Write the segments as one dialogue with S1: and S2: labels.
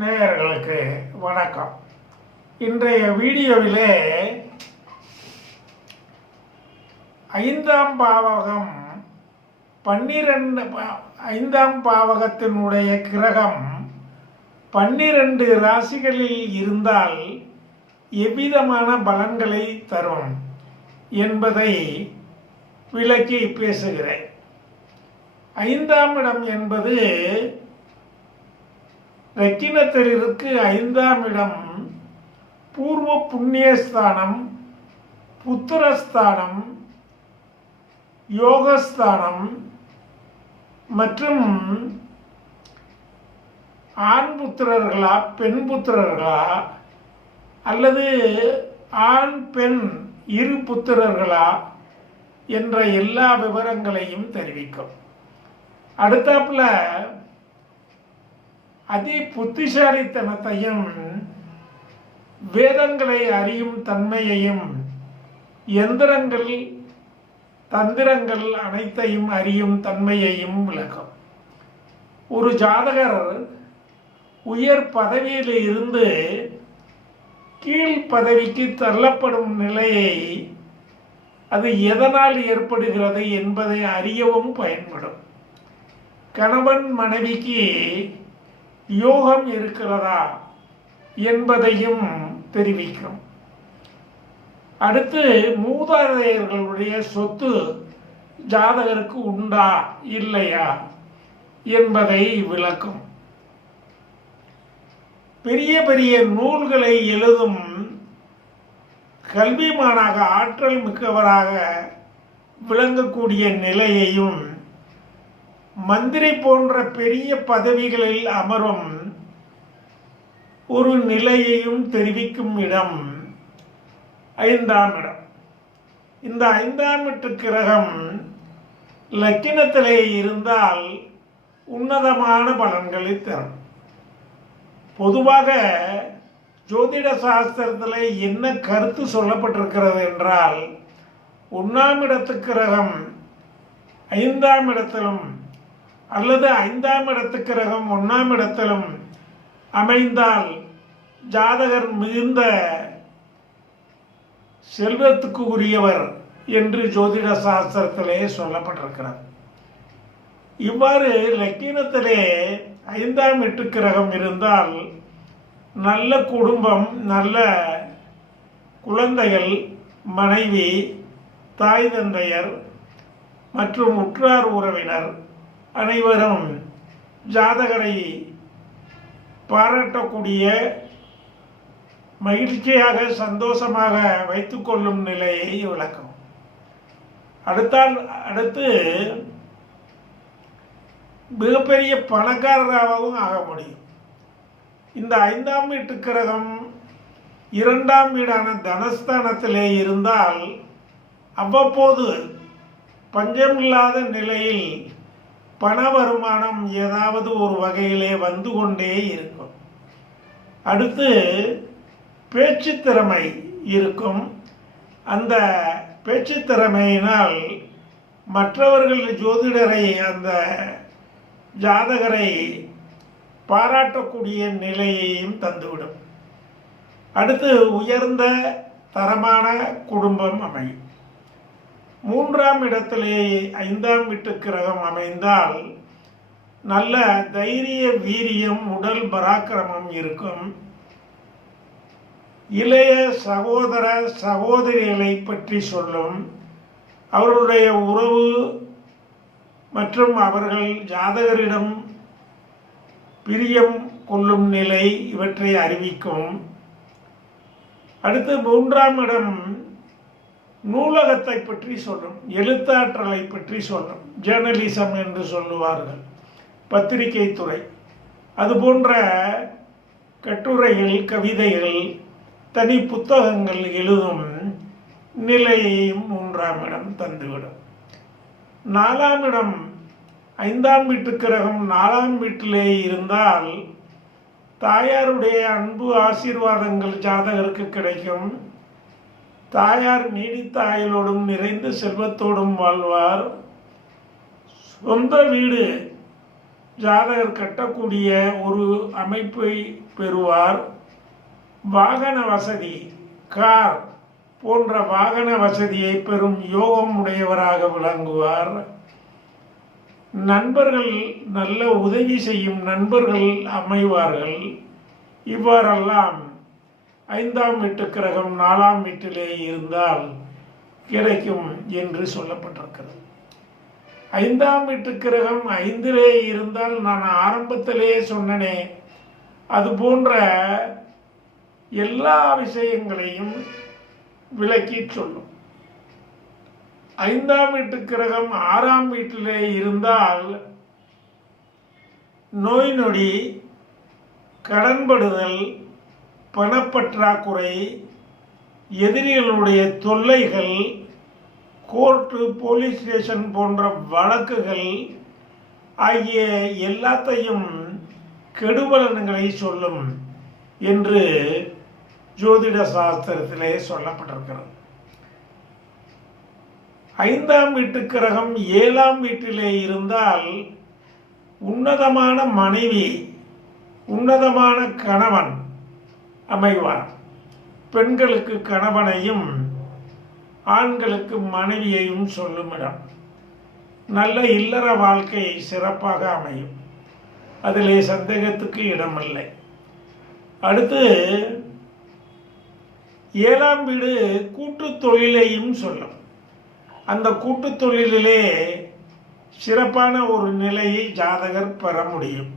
S1: நேயர்களுக்கு வணக்கம். இன்றைய வீடியோவிலே ஐந்தாம் பாவகம் பன்னிரண்டு பா- ஐந்தாம் பாவகத்தினுடைய கிரகம் பன்னிரண்டு ராசிகளில் இருந்தால் எவ்விதமான பலன்களை தரும் என்பதை விளக்கி பேசுகிறேன். ஐந்தாம் இடம் என்பது ரக்கினத்திற்கு ஐந்தாம் இடம் பூர்வ புண்ணியஸ்தானம் புத்திரஸ்தானம் யோகஸ்தானம் மற்றும் ஆண் புத்திரர்களா பெண் புத்திரர்களா அல்லது ஆண் பெண் இரு புத்திரர்களா என்ற எல்லா விவரங்களையும் தெரிவிக்கும். அடுத்தாப்புல அதி புத்திசாலித்தனத்தையும் வேதங்களை அறியும் தன்மையையும் எந்திரங்கள் தந்திரங்கள் அனைத்தையும் அறியும் தன்மையையும் விளக்கும். ஒரு ஜாதகர் உயர் பதவியில் இருந்து கீழ் பதவிக்கு தள்ளப்படும் நிலையை அது எதனால் ஏற்படுகிறது என்பதை அறியவும் பயன்படும். கணவன் மனைவிக்கு யோகம் இருக்கிறதா என்பதையும் தெரிவிக்கும். அடுத்து மூதாதையர்களுடைய சொத்து ஜாதகருக்கு உண்டா இல்லையா என்பதை விளக்கும். பெரிய பெரிய நூல்களை எழுதும் கல்விமானாக ஆற்றல் மிக்கவராக விளங்கக்கூடிய நிலையையும் மந்திரி போன்ற பெரிய பதவிகளில் அமரும் ஒரு நிலையையும் தெரிவிக்கும் இடம் ஐந்தாம் இடம். இந்த ஐந்தாம் எட்டு கிரகம் லக்கினத்திலே இருந்தால் உன்னதமான பலன்களை தரும். பொதுவாக ஜோதிட சாஸ்திரத்தில் என்ன கருத்து சொல்லப்பட்டிருக்கிறது என்றால் ஒன்றாம் இடத்து கிரகம் ஐந்தாம் இடத்திலும் அல்லது ஐந்தாம் இடத்து கிரகம் ஒன்றாம் இடத்திலும் அமைந்தால் ஜாதகர் மிகுந்த செல்வத்துக்கு உரியவர் என்று ஜோதிட சாஸ்திரத்திலே சொல்லப்பட்டிருக்கிறது. இவ்வாறு லக்கீனத்திலே ஐந்தாம் எட்டு கிரகம் இருந்தால் நல்ல குடும்பம் நல்ல குழந்தைகள் மனைவி தாய் தந்தையர் மற்றும் உற்றார் உறவினர் அனைவரும் ஜாதகரை பாராட்டக்கூடிய மகிழ்ச்சியாக சந்தோஷமாக வைத்துக்கொள்ளும் நிலையை விளக்கும். அடுத்தால் அடுத்து மிகப்பெரிய பணக்காரராகவும் ஆக முடியும். இந்த ஐந்தாம் வீட்டு கிரகம் இரண்டாம் வீடான தனஸ்தானத்திலே இருந்தால் அவ்வப்போது பஞ்சமில்லாத நிலையில் பண வருமானம் ஏதாவது ஒரு வகையிலே வந்து கொண்டே இருக்கும். அடுத்து பேச்சு திறமை இருக்கும். அந்த பேச்சு திறமையினால் மற்றவர்கள் ஜோதிடரை அந்த ஜாதகரை பாராட்டக்கூடிய நிலையையும் தந்துவிடும். அடுத்து உயர்ந்த தரமான குடும்பம் அமையும். மூன்றாம் இடத்திலே ஐந்தாம் வீட்டு கிரகம் அமைந்தால் நல்ல தைரிய வீரியம் உடல் பராக்கிரமம் இருக்கும். இளைய சகோதர சகோதரிகளை பற்றி சொல்லும். அவர்களுடைய உறவு மற்றும் அவர்கள் ஜாதகரிடம் பிரியம் கொள்ளும் நிலை இவற்றை அறிவிக்கும். அடுத்து மூன்றாம் இடம் நூலகத்தை பற்றி சொல்லும் எழுத்தாற்றலை பற்றி சொல்லும் ஜேர்னலிசம் என்று சொல்லுவார்கள். பத்திரிகை துறை. அது போன்ற கட்டுரைகள் கவிதைகள் தனி புத்தகங்கள் எழுதும் நிலையையும் மூன்றாம் இடம் தந்துவிடும். நாலாம் இடம் ஐந்தாம் வீட்டு கிரகம் நாலாம் வீட்டிலே இருந்தால் தாயாருடைய அன்பு ஆசீர்வாதங்கள் ஜாதகருக்கு கிடைக்கும். தாயார் நீடித்த ஆயுளோடும் நிறைந்த செல்வத்தோடும் வாழ்வார். சொந்த வீடு ஜாதகர் கட்டக்கூடிய ஒரு அமைப்பை பெறுவார். வாகன வசதி கார் போன்ற வாகன வசதியை பெறும் யோகம் உடையவராக விளங்குவார். நண்பர்கள் நல்ல உதவி செய்யும் நண்பர்கள் அமைவார்கள். இவ்வாறெல்லாம் ஐந்தாம் வீட்டு கிரகம் நாலாம் வீட்டிலே இருந்தால் கிடைக்கும் என்று சொல்லப்பட்டிருக்கிறது. ஐந்தாம் வீட்டு கிரகம் ஐந்திலே இருந்தால் நான் ஆரம்பத்திலேயே சொன்னனே அது போன்ற எல்லா விஷயங்களையும் விளக்கி சொல்லும். ஐந்தாம் வீட்டு கிரகம் ஆறாம் வீட்டிலே இருந்தால் நோய் நொடி கடன்படுதல் பணப்பற்றாக்குறை எதிரிகளுடைய தொல்லைகள் கோர்ட்டு போலீஸ் ஸ்டேஷன் போன்ற வழக்குகள் ஆகிய எல்லாத்தையும் கெடுபலன்களை சொல்லும் என்று ஜோதிட சாஸ்திரத்திலே சொல்லப்பட்டிருக்கிறது. ஐந்தாம் வீட்டு கிரகம் ஏழாம் வீட்டிலே இருந்தால் உன்னதமான மனைவி உன்னதமான கணவன் அமைவார். பெண்களுக்கு கணவனையும் ஆண்களுக்கு மனைவியையும் சொல்லும் இடம். நல்ல இல்லற வாழ்க்கை சிறப்பாக அமையும். அதிலே சந்தேகத்துக்கு இடமில்லை. அடுத்து ஏழாம் வீடு கூட்டு தொழிலையும் சொல்லும். அந்த கூட்டு தொழிலிலே சிறப்பான ஒரு நிலையை ஜாதகர் பெற முடியும்.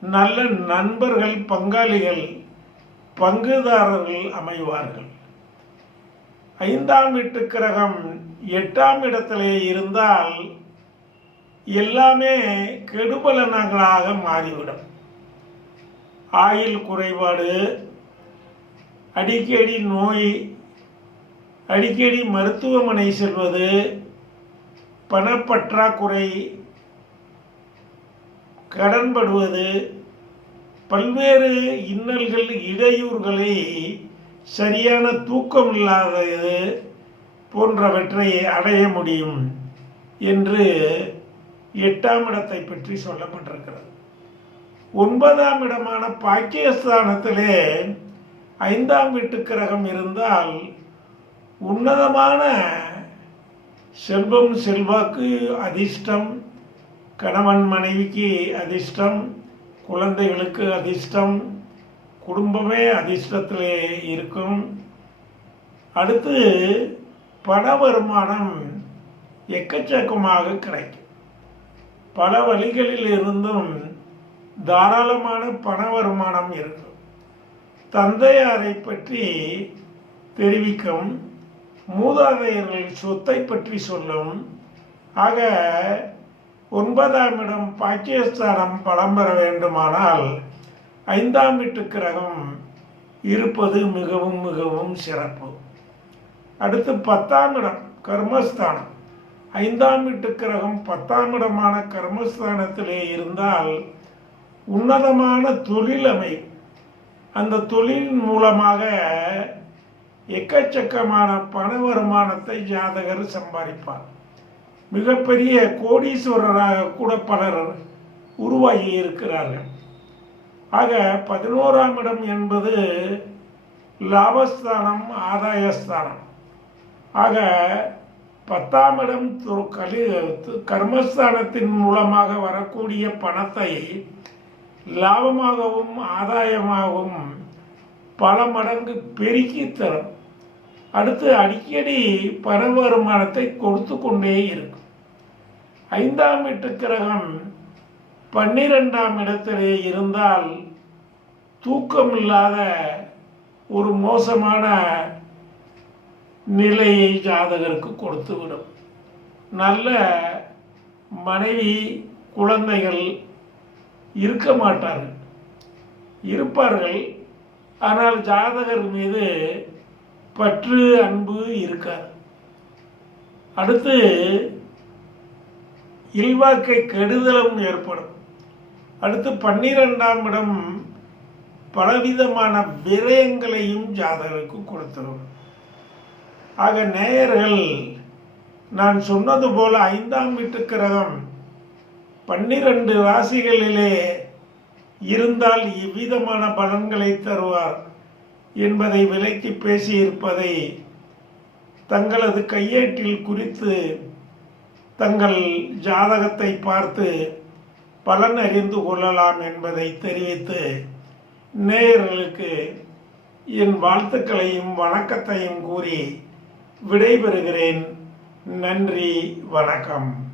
S1: நல்ல நண்பர்கள் பங்காளிகள் பங்குதாரர்கள் அமைவார்கள். ஐந்தாம் வீட்டு கிரகம் எட்டாம் இடத்திலே இருந்தால் எல்லாமே கெடுபலனங்களாக மாறிவிடும். ஆயுள் குறைபாடு அடிக்கடி நோய் அடிக்கடி மருத்துவமனை செல்வது பணப்பற்றாக்குறை கடன்படுவது பல்வேறு இன்னல்கள் இடையூறுகளை சரியான தூக்கம் இல்லாதது போன்றவற்றை அடைய முடியும் என்று எட்டாம் இடத்தை பற்றி சொல்லப்பட்டிருக்கிறது. ஒன்பதாம் இடமான பாக்கியஸ்தானத்திலே ஐந்தாம் வீட்டு கிரகம் இருந்தால் உன்னதமான செல்வம் செல்வாக்கு அதிர்ஷ்டம் கணவன் மனைவிக்கு அதிர்ஷ்டம் குழந்தைகளுக்கு அதிர்ஷ்டம் குடும்பமே அதிர்ஷ்டத்திலே இருக்கும். அடுத்து பண வருமானம் எக்கச்சக்கமாக கிடைக்கும். பல வழிகளில் இருந்தும் தாராளமான பண வருமானம் இருக்கும். தந்தையாரை பற்றி தெரிவிக்கும் மூதாதையர்கள் சொத்தை பற்றி சொல்லும். ஆக ஒன்பதாம் இடம் பாக்கியஸ்தானம் பலம் பெற வேண்டுமானால் ஐந்தாம் வீட்டு கிரகம் இருப்பது மிகவும் மிகவும் சிறப்பு. அடுத்து பத்தாம் இடம் கர்மஸ்தானம். ஐந்தாம் வீட்டு கிரகம் பத்தாம் இடமான கர்மஸ்தானத்திலே இருந்தால் உன்னதமான தொழில் அமையும் அந்த தொழில் மூலமாக எக்கச்சக்கமான பண வருமானத்தை ஜாதகர் சம்பாதிப்பார். மிகப்பெரிய கோடீஸ்வரராக கூட பலர் உருவாகி இருக்கிறார்கள். ஆக பதினோராம் இடம் என்பது லாபஸ்தானம் ஆதாயஸ்தானம். ஆக பத்தாம் இடம் கலி கர்மஸ்தானத்தின் மூலமாக வரக்கூடிய பணத்தை லாபமாகவும் ஆதாயமாகவும் பல மடங்கு பெருக்கி தரும். அடுத்து அடிக்கடி பண வருமானத்தை கொடுத்து கொண்டே இருக்கும். ஐந்தாம் வீட்டு கிரகம் பன்னிரெண்டாம் இடத்திலே இருந்தால் தூக்கம் இல்லாத ஒரு மோசமான நிலையை ஜாதகருக்கு கொடுத்துவிடும். நல்ல மனைவி குழந்தைகள் இருக்க மாட்டார்கள். இருப்பார்கள். ஆனால் ஜாதகர் மீது பற்று அன்பு இருக்காது. அடுத்து இல்வாக்கை கெடுதலும் ஏற்படும். அடுத்து பன்னிரெண்டாம் இடம் பலவிதமான விரயங்களையும் ஜாதகருக்கு கொடுத்துரும். ஆக நேயர்கள் நான் சொன்னது போல ஐந்தாம் வீட்டு கிரகம் பன்னிரண்டு ராசிகளிலே இருந்தால் இவ்விதமான பலன்களை தருவார். என்பதை விலக்கி பேசியிருப்பதை தங்களது கையேட்டில் குறித்து தங்கள் ஜாதகத்தை பார்த்து பலன் அறிந்து கொள்ளலாம் என்பதை தெரிவித்து நேயர்களுக்கு என் வாழ்த்துக்களையும் வணக்கத்தையும் கூறி விடைபெறுகிறேன். நன்றி வணக்கம்.